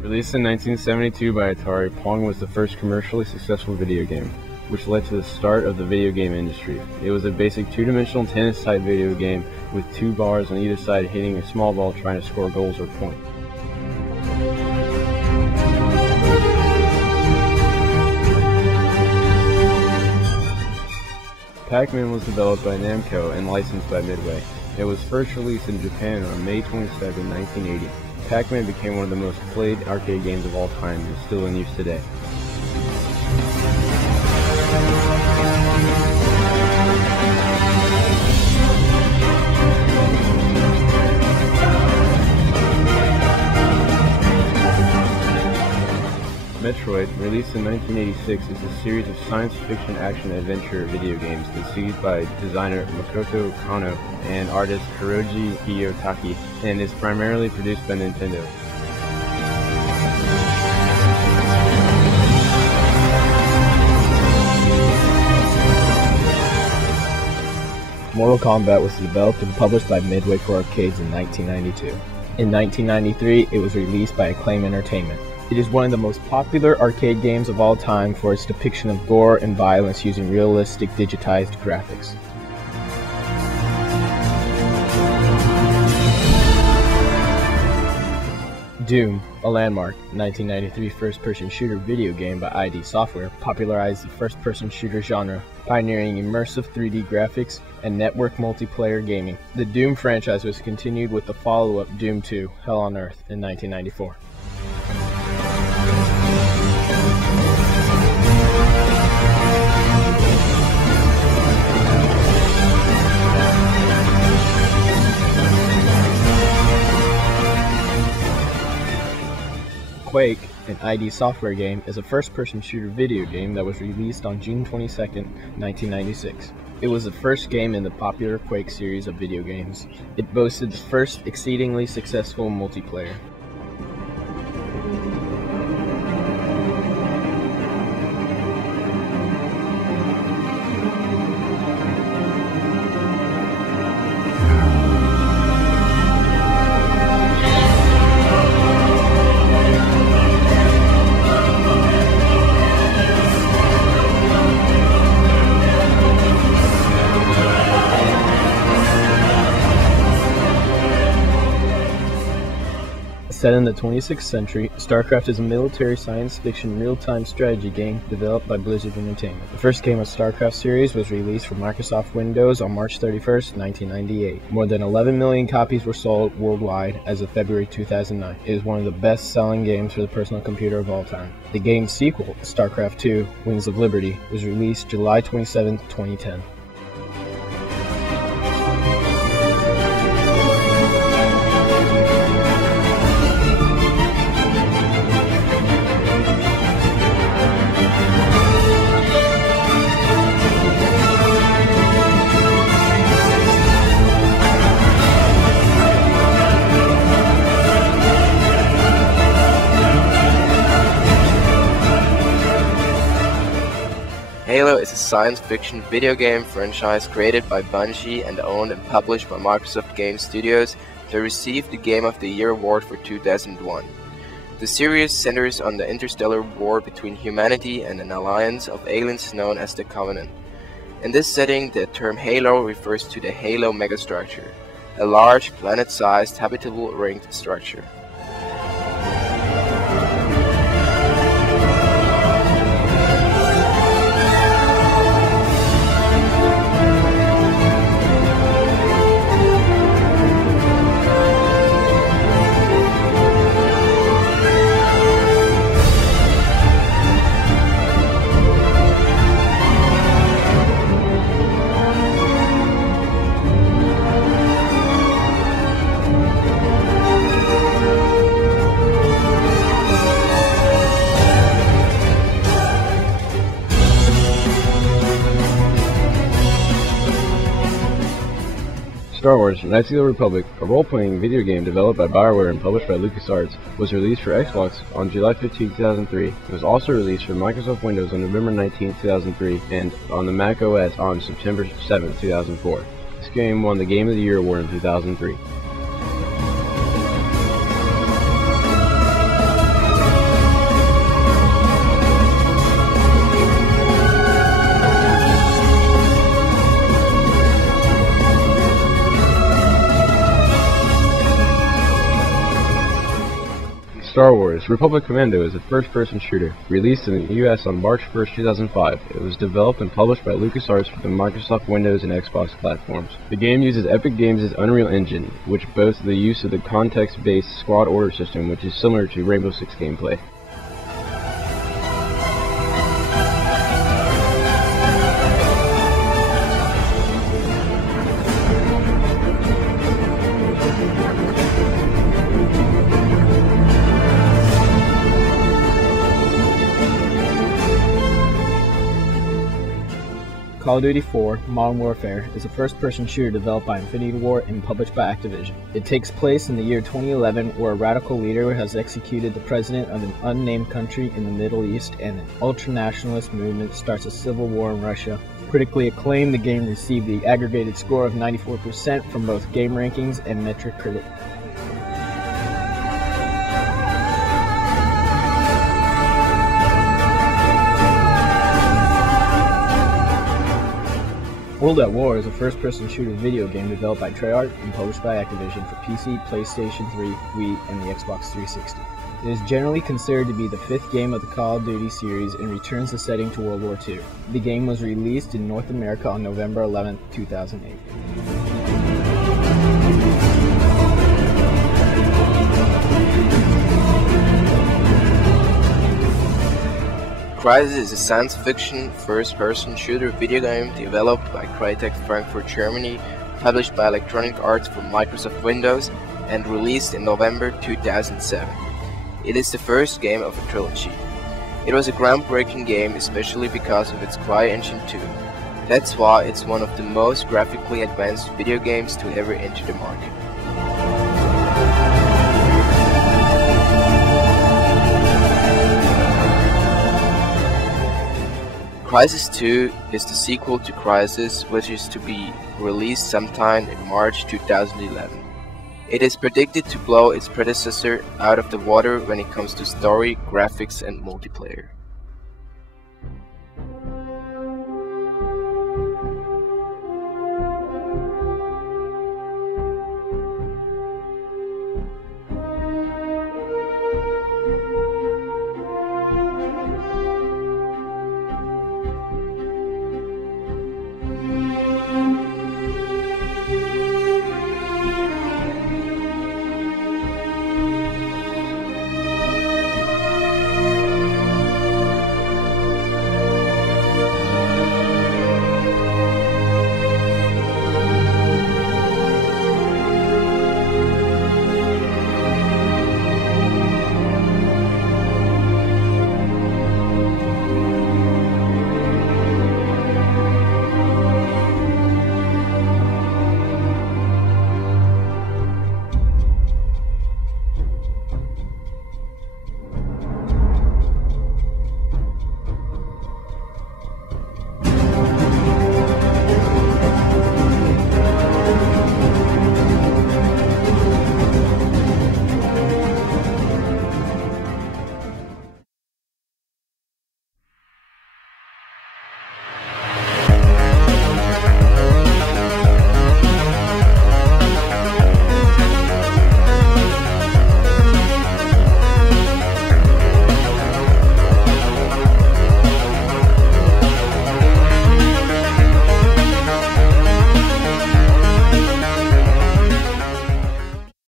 Released in 1972 by Atari, Pong was the first commercially successful video game, which led to the start of the video game industry. It was a basic two-dimensional tennis-type video game with two bars on either side hitting a small ball trying to score goals or points. Pac-Man was developed by Namco and licensed by Midway. It was first released in Japan on May 22, 1980. Pac-Man became one of the most played arcade games of all time and is still in use today. Metroid, released in 1986, is a series of science fiction action-adventure video games conceived by designer Makoto Kano and artist Hiroji Kiyotaki, and is primarily produced by Nintendo. Mortal Kombat was developed and published by Midway for arcades in 1992. In 1993, it was released by Acclaim Entertainment. It is one of the most popular arcade games of all time for its depiction of gore and violence using realistic digitized graphics. Doom, a landmark 1993 first-person shooter video game by ID Software, popularized the first-person shooter genre, pioneering immersive 3D graphics and network multiplayer gaming. The Doom franchise was continued with the follow-up Doom 2, Hell on Earth, in 1994. Quake, an ID Software game, is a first-person shooter video game that was released on June 22, 1996. It was the first game in the popular Quake series of video games. It boasted the first exceedingly successful multiplayer. Set in the 26th century, StarCraft is a military science fiction real-time strategy game developed by Blizzard Entertainment. The first game of StarCraft series was released for Microsoft Windows on March 31, 1998. More than 11 million copies were sold worldwide as of February 2009. It is one of the best-selling games for the personal computer of all time. The game's sequel, StarCraft II: Wings of Liberty, was released July 27, 2010. Halo is a science fiction video game franchise created by Bungie and owned and published by Microsoft Game Studios that received the Game of the Year award for 2001. The series centers on the interstellar war between humanity and an alliance of aliens known as the Covenant. In this setting, the term Halo refers to the Halo megastructure, a large planet-sized habitable ringed structure. Star Wars: Knights of the Republic, a role-playing video game developed by BioWare and published by LucasArts, was released for Xbox on July 15, 2003. It was also released for Microsoft Windows on November 19, 2003, and on the Mac OS on September 7, 2004. This game won the Game of the Year award in 2003. Star Wars: Republic Commando is a first-person shooter, released in the US on March 1, 2005. It was developed and published by LucasArts for the Microsoft Windows and Xbox platforms. The game uses Epic Games' Unreal Engine, which boasts the use of the context-based squad order system, which is similar to Rainbow Six gameplay. Call of Duty 4 Modern Warfare is a first-person shooter developed by Infinity Ward and published by Activision. It takes place in the year 2011, where a radical leader has executed the president of an unnamed country in the Middle East, and an ultra-nationalist movement starts a civil war in Russia. Critically acclaimed, the game received the aggregated score of 94% from both Game Rankings and Metacritic. World at War is a first-person shooter video game developed by Treyarch and published by Activision for PC, PlayStation 3, Wii, and the Xbox 360. It is generally considered to be the fifth game of the Call of Duty series and returns the setting to World War II. The game was released in North America on November 11, 2008. Crysis is a science fiction first-person shooter video game developed by Crytek Frankfurt, Germany, published by Electronic Arts for Microsoft Windows, and released in November 2007. It is the first game of a trilogy. It was a groundbreaking game, especially because of its CryEngine 2. That's why it's one of the most graphically advanced video games to ever enter the market. Crysis 2 is the sequel to Crysis, which is to be released sometime in March 2011. It is predicted to blow its predecessor out of the water when it comes to story, graphics, and multiplayer.